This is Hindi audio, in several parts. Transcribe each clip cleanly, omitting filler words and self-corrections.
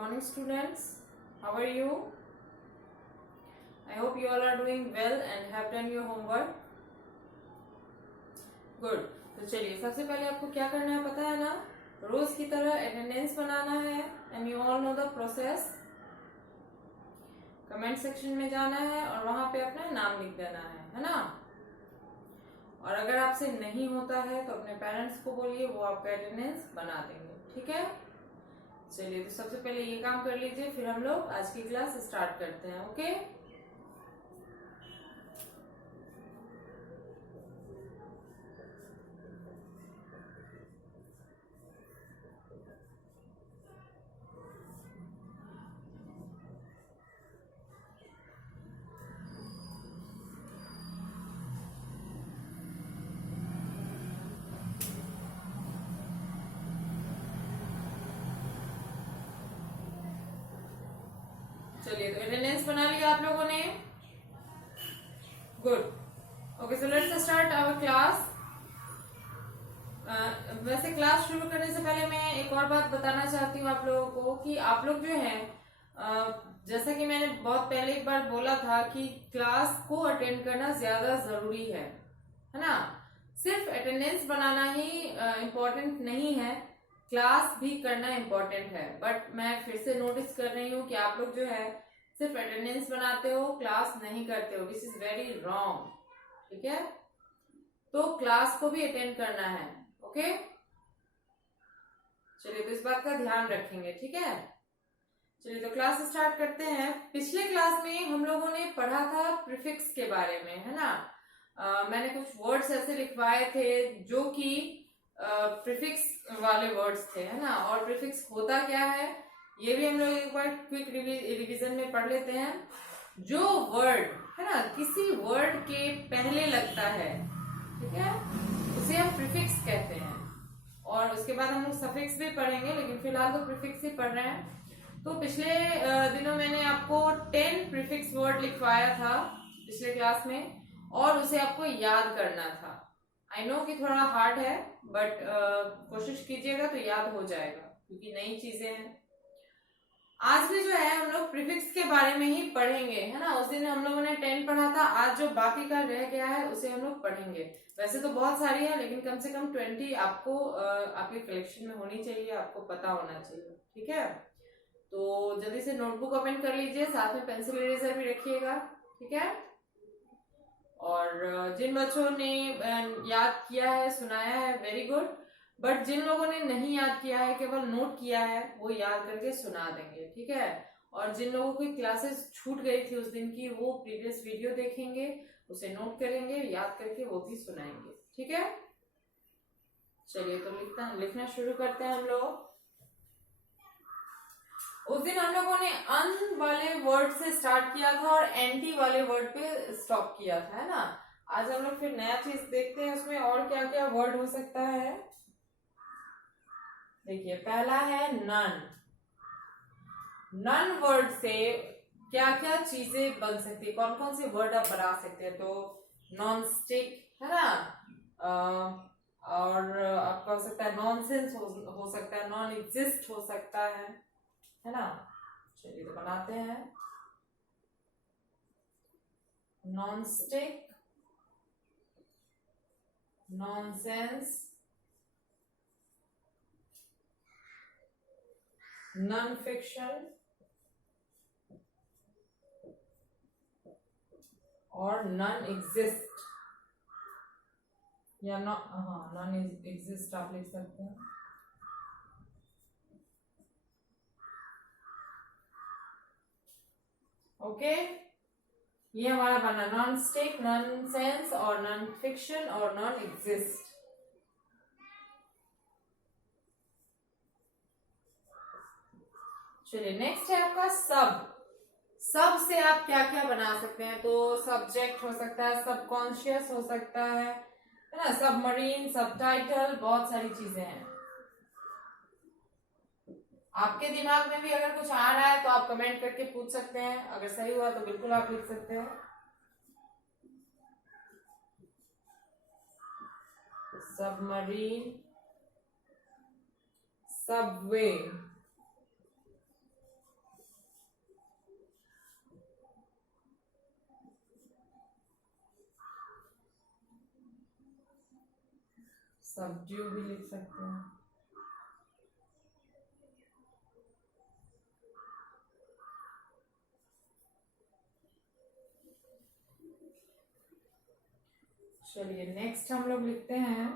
morning students. How are you? I hope you all are doing well and have done your homework. Good. तो चलिए सबसे पहले आपको क्या करना है पता है ना, रोज की तरह अटेंडेंस बनाना है and you all know the process. Comment section में जाना है और वहां पे अपना नाम लिख देना है ना. और अगर आपसे नहीं होता है तो अपने पेरेंट्स को बोलिए, वो आपका अटेंडेंस बना देंगे. ठीक है. चलिए तो सबसे पहले ये काम कर लीजिए, फिर हम लोग आज की क्लास स्टार्ट करते हैं. ओके. चलिए तो अटेंडेंस बना लिया आप लोगों ने. Good. Okay, so let's start our class. वैसे क्लास शुरू करने से पहले मैं एक और बात बताना चाहती हूँ आप लोगों को कि आप लोग जो है जैसा कि मैंने बहुत पहले एक बार बोला था कि क्लास को अटेंड करना ज्यादा जरूरी है ना. सिर्फ अटेंडेंस बनाना ही इम्पोर्टेंट नहीं है, क्लास भी करना इम्पोर्टेंट है. बट मैं फिर से नोटिस कर रही हूँ कि आप लोग जो है सिर्फ अटेंडेंस बनाते हो, क्लास नहीं करते हो. This is very wrong. ठीक है. तो क्लास को भी अटेंड करना है. ओके. चलिए तो इस बात का ध्यान रखेंगे. ठीक है. चलिए तो क्लास स्टार्ट करते हैं. पिछले क्लास में हम लोगों ने पढ़ा था प्रीफिक्स के बारे में, है ना. मैंने कुछ वर्ड्स ऐसे लिखवाए थे जो कि प्रीफिक्स वाले वर्ड्स थे, है ना. और प्रीफिक्स होता क्या है ये भी हम लोग एक बार क्विक रिवीजन में पढ़ लेते हैं. जो वर्ड है ना किसी वर्ड के पहले लगता है, ठीक है, उसे हम प्रीफिक्स कहते हैं. और उसके बाद हम लोग सफिक्स भी पढ़ेंगे, लेकिन फिलहाल तो प्रीफिक्स ही पढ़ रहे हैं. तो पिछले दिनों मैंने आपको 10 प्रीफिक्स वर्ड लिखवाया था पिछले क्लास में, और उसे आपको याद करना था. आई नो कि थोड़ा हार्ड है, बट कोशिश कीजिएगा तो याद हो जाएगा, क्योंकि नई चीजें हैं. आज भी जो है हम लोग प्रीफिक्स के बारे में ही पढ़ेंगे, है ना. उस दिन हम लोगों ने 10 पढ़ा था, आज जो बाकी का रह गया है उसे हम लोग पढ़ेंगे. वैसे तो बहुत सारी है, लेकिन कम से कम 20 आपको आपके कलेक्शन में होनी चाहिए, आपको पता होना चाहिए. ठीक है. तो जल्दी से नोटबुक ओपन कर लीजिए, साथ में पेंसिल इरेजर भी रखिएगा. ठीक है. और जिन बच्चों ने याद किया है, सुनाया है, वेरी गुड. बट जिन लोगों ने नहीं याद किया है, केवल नोट किया है, वो याद करके सुना देंगे. ठीक है. और जिन लोगों की क्लासेस छूट गई थी उस दिन की, वो प्रीवियस वीडियो देखेंगे, उसे नोट करेंगे, याद करके वो भी सुनाएंगे. ठीक है. चलिए तो लिखना शुरू करते हैं हम लोग. उस दिन हम लोगों ने अन वाले वर्ड से स्टार्ट किया था और एंटी वाले वर्ड पे स्टॉप किया था, है ना. आज हम लोग फिर नया चीज देखते हैं उसमें और क्या क्या वर्ड हो सकता है. देखिए, पहला है नन. नन वर्ड से क्या क्या चीजें बन सकती है, कौन कौन से वर्ड आप बना सकते हैं. तो नॉन स्टिक, है ना. और आपका हो सकता है नॉनसेंस, हो सकता है नॉन एग्जिस्ट, हो सकता है ना. चलिए तो बनाते हैं. Non stick, nonsense, non fiction और नॉन एग्जिस्ट, या नॉन एग्जिस्ट आप लिख सकते हैं. ओके. ये हमारा बना नॉन स्टिक, नॉन सेंस और नॉन फिक्शन और नॉन एग्जिस्ट. चलिए नेक्स्ट है आपका सब. सब से आप क्या क्या बना सकते हैं. तो सब्जेक्ट हो सकता है, सबकॉन्शियस हो सकता है ना, सबमरीन, सबटाइटल, बहुत सारी चीजें हैं. आपके दिमाग में भी अगर कुछ आ रहा है तो आप कमेंट करके पूछ सकते हैं. अगर सही हुआ तो बिल्कुल आप लिख सकते हैं. सबमरीन, सबवे, सब्ड्यू भी लिख सकते हैं। चलिए नेक्स्ट हम लोग लिखते हैं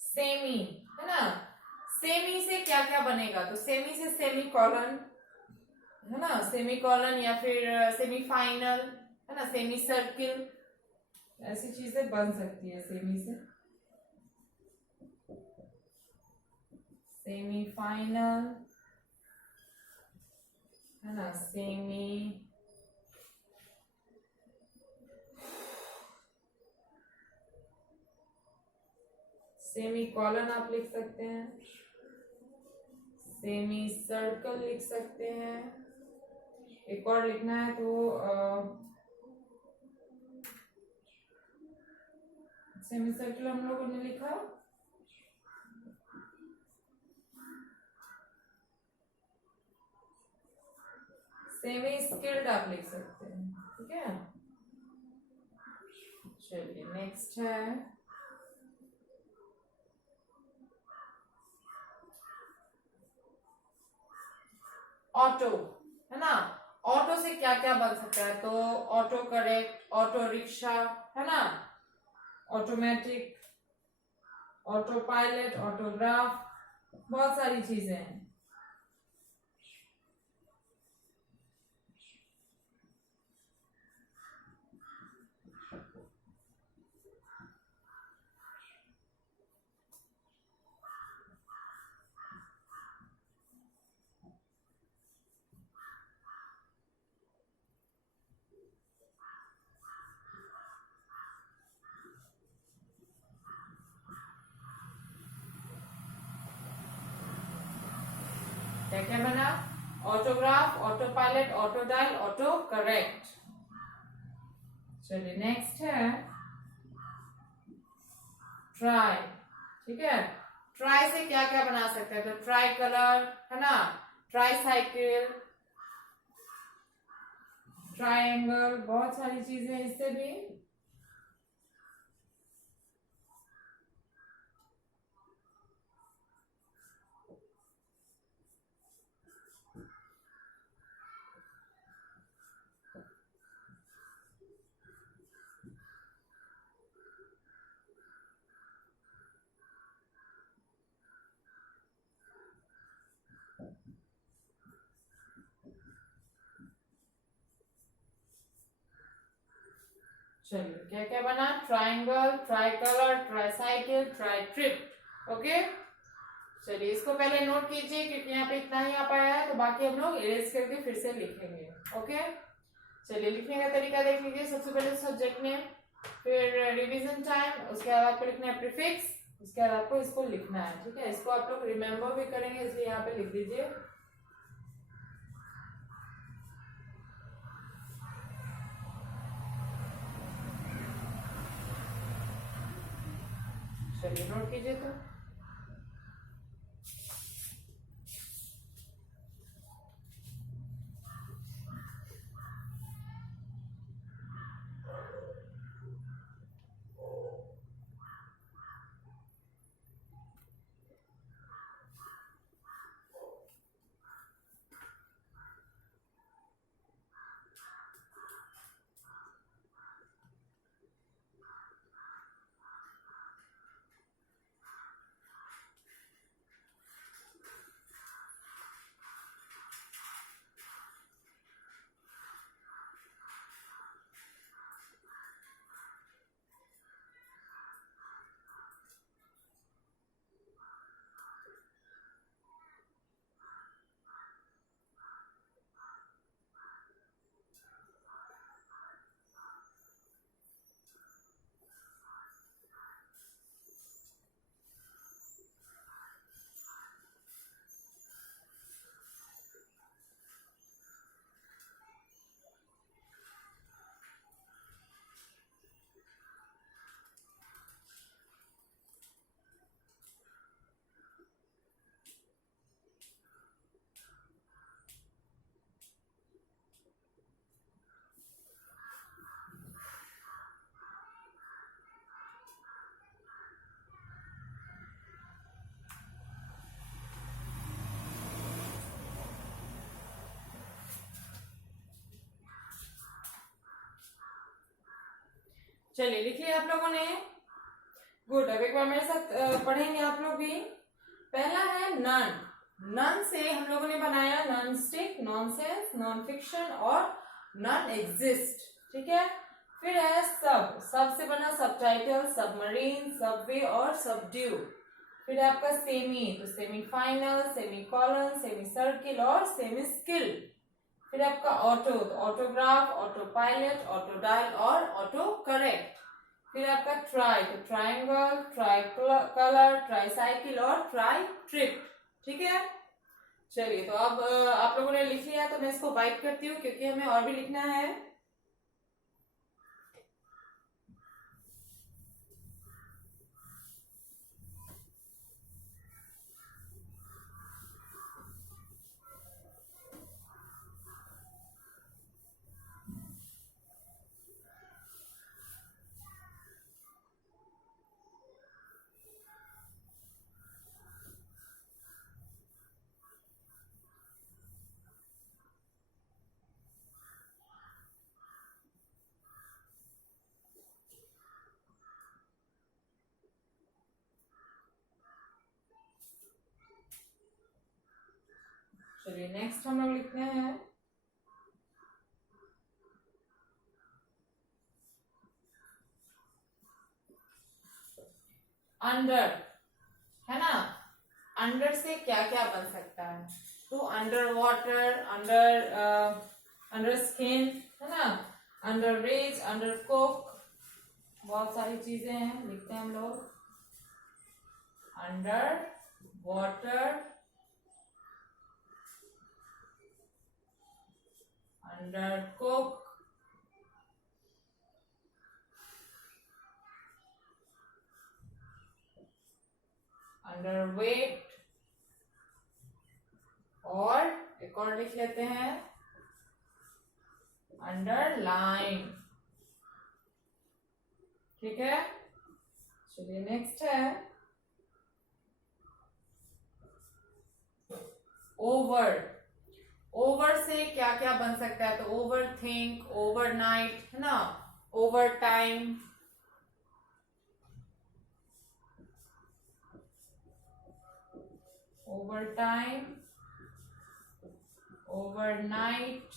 सेमी, है ना। सेमी से क्या क्या बनेगा, तो सेमी से सेमी कॉलन, है ना, सेमी कॉलन या फिर सेमी फाइनल, है ना, सेमी सर्किल, ऐसी चीजें बन सकती है सेमी से। सेमी फाइनल, है ना, सेमी कॉलन आप लिख सकते हैं, सेमी सर्कल लिख सकते हैं। एक और लिखना है तो सेमी सर्कल हम लोगों ने लिखा, सेमी स्किल्ड आप लिख सकते हैं, ठीक है। चलिए नेक्स्ट है ऑटो, है ना। ऑटो से क्या क्या बन सकता है, तो ऑटो करेक्ट, ऑटो रिक्शा, है ना, ऑटोमेटिक, ऑटो पायलट, ऑटोग्राफ, बहुत सारी चीजें हैं। क्या क्या बना, autograph, auto pilot, auto dial, auto correct. चलिए नेक्स्ट है ट्राई, ठीक है। ट्राई से क्या क्या बना सकते हैं, तो ट्राई कलर, है ना, ट्राई साइकिल, ट्रायंगल, बहुत सारी चीजें इससे भी। चलिए क्या क्या बना, triangle, try colour, try cycle, try trip. Okay, चलिए इसको पहले नोट कीजिए क्योंकि यहाँ पे इतना ही आ पाया है, तो बाकी हम लोग इरेज करके फिर से लिखेंगे। ओके, चलिए लिखने का तरीका देख लीजिए। सबसे पहले सब्जेक्ट नेम, फिर रिवीजन टाइम, उसके बाद आपको लिखना है प्रीफिक्स, उसके बाद आपको इसको लिखना है, ठीक है। इसको आप लोग रिमेम्बर भी करेंगे, इसलिए यहाँ पे लिख दीजिए। चलिए नोट कीजिए तो। चलिए लिख लिया आप लोगों ने? गुड। अब एक बार मेरे साथ पढ़ेंगे आप लोग भी। पहला है नन। नन से हम लोगों ने बनाया non stick, nonsense, non fiction और नॉन एग्जिस्ट। ठीक है। फिर है सब। सब से बना सबटाइटल, सबमरीन, सबवे और सबड्यू। फिर है आपका सेमी, तो semi final, semi colon, semi circle और सेमी स्किल। फिर आपका ऑटो, तो autograph, auto pilot, auto dial और ऑटो करेक्ट। फिर आपका ट्राई, तो triangle, try colour, try cycle और ट्राई ट्रिप। ठीक है। चलिए तो अब आप लोगों ने लिख लिया, तो मैं इसको वाइट करती हूँ क्योंकि हमें और भी लिखना है। चलिए नेक्स्ट हम लोग लिखते हैं अंडर, है ना। अंडर से क्या क्या बन सकता है? तो under water, under under skin, है ना, अंडर रेज, अंडर कुक, बहुत सारी चीजें हैं। लिखते हैं हम लोग under water, under cook, under weight और एक और लिख लेते हैं अंडरलाइन। ठीक है। चलिए नेक्स्ट है ओवर। ओवर से क्या क्या बन सकता है? तो ओवर थिंक, ओवर नाइट, है ना, over time, over time, over night,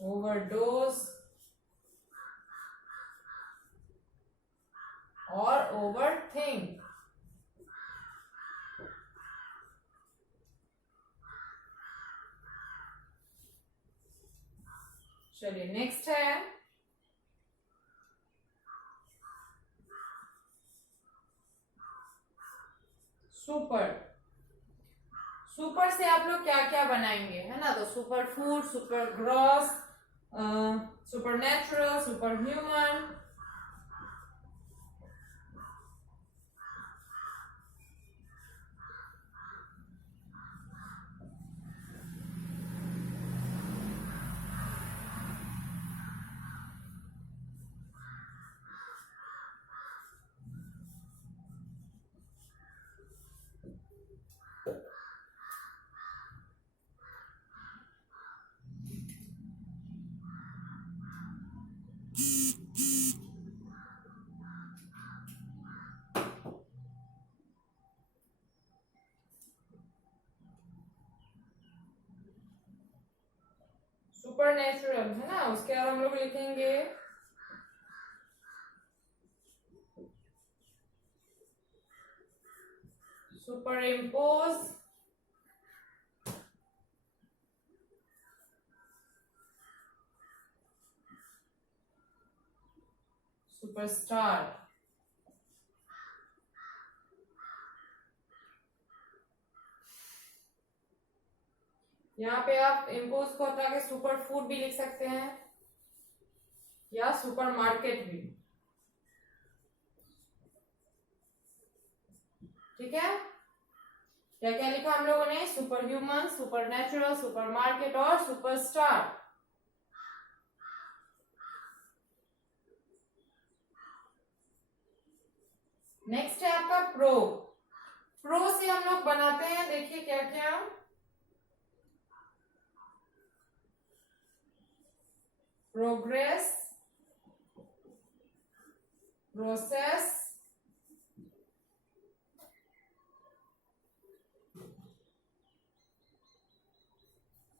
overdose और ओवर थिंक। चलिए नेक्स्ट है सुपर। सुपर से आप लोग क्या क्या बनाएंगे, है ना। तो super food, super gross, super natural, super human. Super natural, है ना। उसके बाद हम लोग लिखेंगे सुपर इम्पोज, सुपरस्टार। यहाँ पे आप इम्पोज को हटा के सुपर फूड भी लिख सकते हैं या सुपर मार्केट भी। ठीक है। क्या क्या लिखा हम लोगों ने? Super human, super natural, super market और सुपरस्टार। नेक्स्ट है आपका प्रो। प्रो से हम लोग बनाते हैं, देखिए क्या क्या। प्रोग्रेस, प्रोसेस,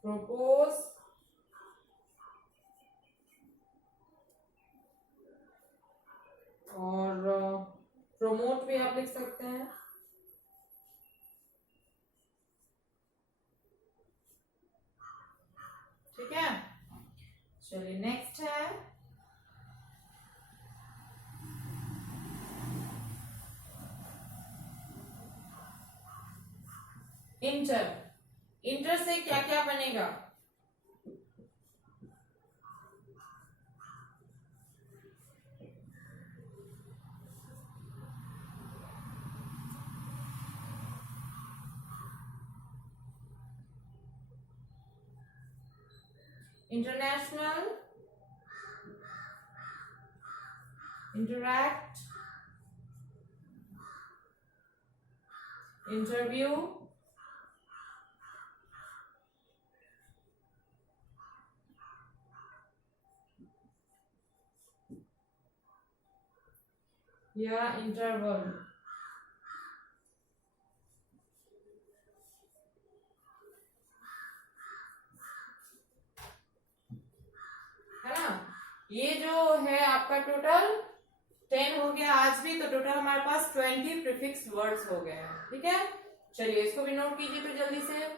प्रपोज और प्रमोट भी आप लिख सकते हैं। ठीक है, चलिए नेक्स्ट है इंटर। इंटर से क्या क्या बनेगा? इंटरनेशनल, इंटरैक्ट, इंटरव्यू, या इंटरवल। है ना, ये जो है आपका टोटल 10 हो गया आज भी, तो टोटल हमारे पास 20 प्रीफिक्स वर्ड्स हो गए हैं। ठीक है, चलिए इसको भी नोट कीजिए तो जल्दी से।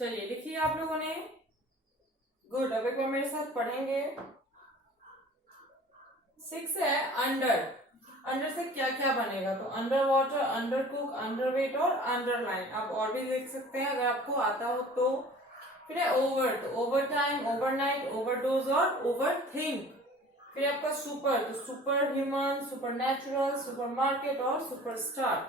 चलिए लिखिए आप लोगों ने। गुड, अब एक बार मेरे साथ पढ़ेंगे। 6 है अंडर। अंडर से क्या क्या बनेगा? तो under water, under cook, under weight और अंडरलाइन। आप और भी लिख सकते हैं अगर आपको आता हो तो। फिर है ओवर, तो ओवर टाइम, ओवरनाइट, ओवरडोज और ओवर थिंक। फिर आपका सुपर, तो super human, super natural, super market और सुपरस्टार।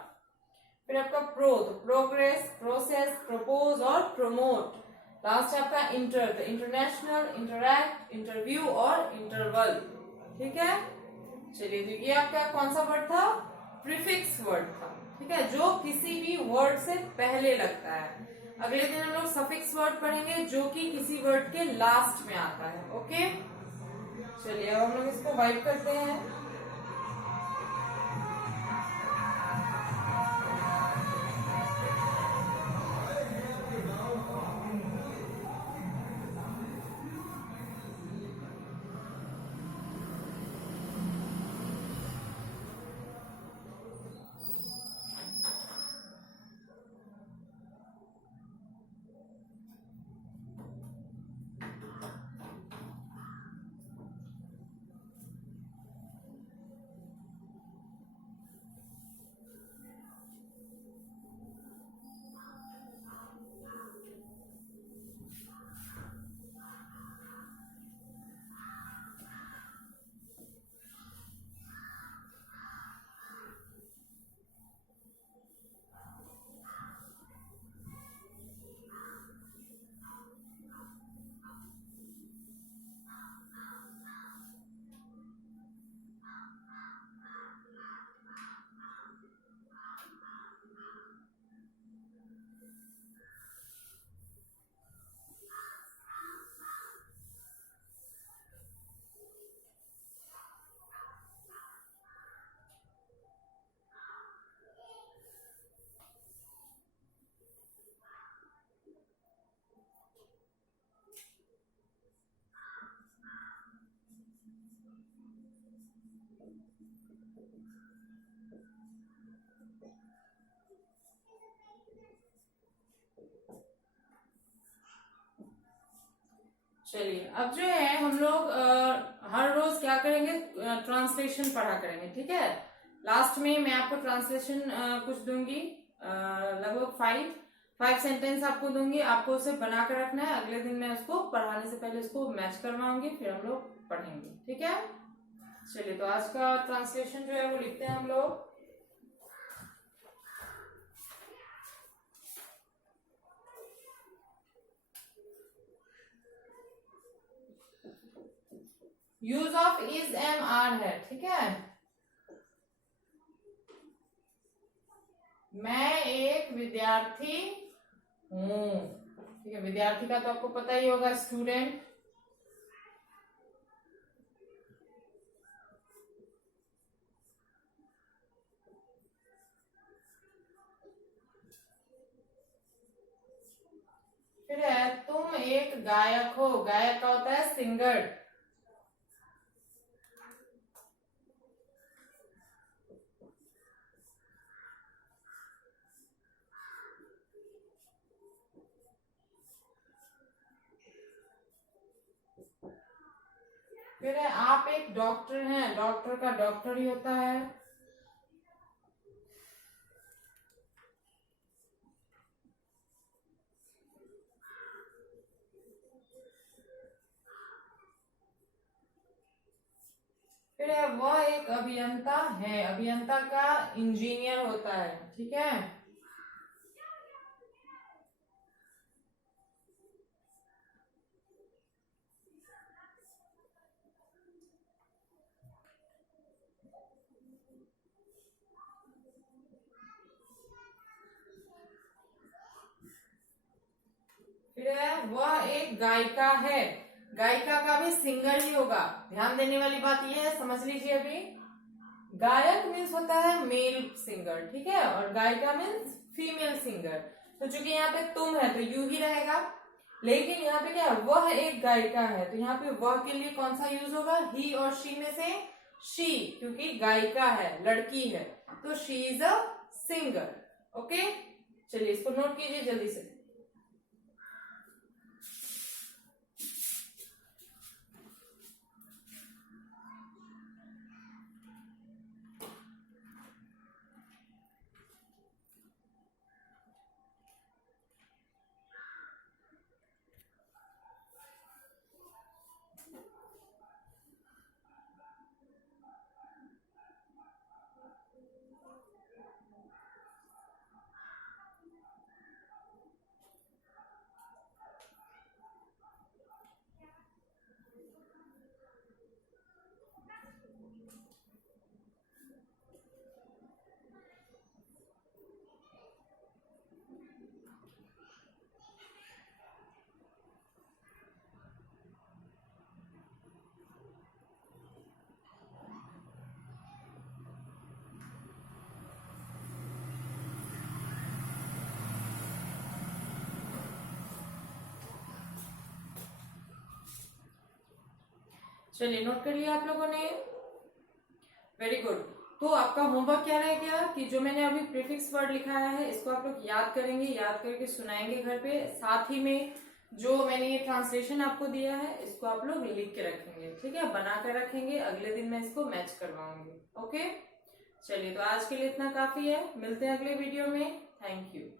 फिर आपका प्रो, तो प्रोग्रेस, प्रोसेस, प्रपोज और प्रोमोट। लास्ट आपका इंटर, तो इंटरनेशनल, इंटरैक्ट, इंटरव्यू और इंटरवल। ठीक है, चलिए तो ये आपका कौन सा वर्ड था? प्रीफिक्स वर्ड था। ठीक है, जो किसी भी वर्ड से पहले लगता है। अगले दिन हम लोग सफिक्स वर्ड पढ़ेंगे जो कि किसी वर्ड के लास्ट में आता है। ओके, चलिए अब हम लोग इसको वाइप करते हैं। चलिए अब जो है हम लोग हर रोज क्या करेंगे, ट्रांसलेशन पढ़ा करेंगे, ठीक है। लास्ट में मैं आपको ट्रांसलेशन कुछ दूंगी, लगभग 5 सेंटेंस आपको दूंगी, आपको उसे बना कर रखना है। अगले दिन मैं उसको पढ़ाने से पहले उसको मैच करवाऊंगी, फिर हम लोग पढ़ेंगे, ठीक है। चलिए तो आज का ट्रांसलेशन जो है वो लिखते हैं हम लोग। Use of is M R है, ठीक है। मैं एक विद्यार्थी हूं, ठीक है। विद्यार्थी का तो आपको पता ही होगा, स्टूडेंट। फिर है तुम एक गायक हो, गायक का होता है सिंगर। फिर है आप एक डॉक्टर हैं, डॉक्टर का डॉक्टर ही होता है। फिर है वह एक अभियंता है, अभियंता का इंजीनियर होता है, ठीक है। फिर है वह एक गायिका है, गायिका का भी सिंगर ही होगा। ध्यान देने वाली बात यह है, समझ लीजिए अभी। गायक मीन्स होता है मेल सिंगर, ठीक है, और गायिका मीन्स फीमेल सिंगर। तो चूंकि यहाँ पे तुम है तो यू ही रहेगा, लेकिन यहाँ पे क्या है, वह एक गायिका है, तो यहाँ पे वह के लिए कौन सा यूज होगा, ही और शी में से शी, क्योंकि गायिका है, लड़की है, तो she is a singer. Okay, चलिए इसको नोट कीजिए जल्दी से। चलिए नोट कर लिया आप लोगों ने, वेरी गुड। तो आपका होमवर्क क्या रह गया कि जो मैंने अभी प्रीफिक्स वर्ड लिखाया है इसको आप लोग याद करेंगे, याद करके सुनाएंगे घर पे। साथ ही में जो मैंने ये ट्रांसलेशन आपको दिया है इसको आप लोग लिख के रखेंगे, ठीक है, बना कर रखेंगे। अगले दिन मैं इसको मैच करवाऊंगी। ओके, चलिए तो आज के लिए इतना काफी है, मिलते हैं अगले वीडियो में। Thank you.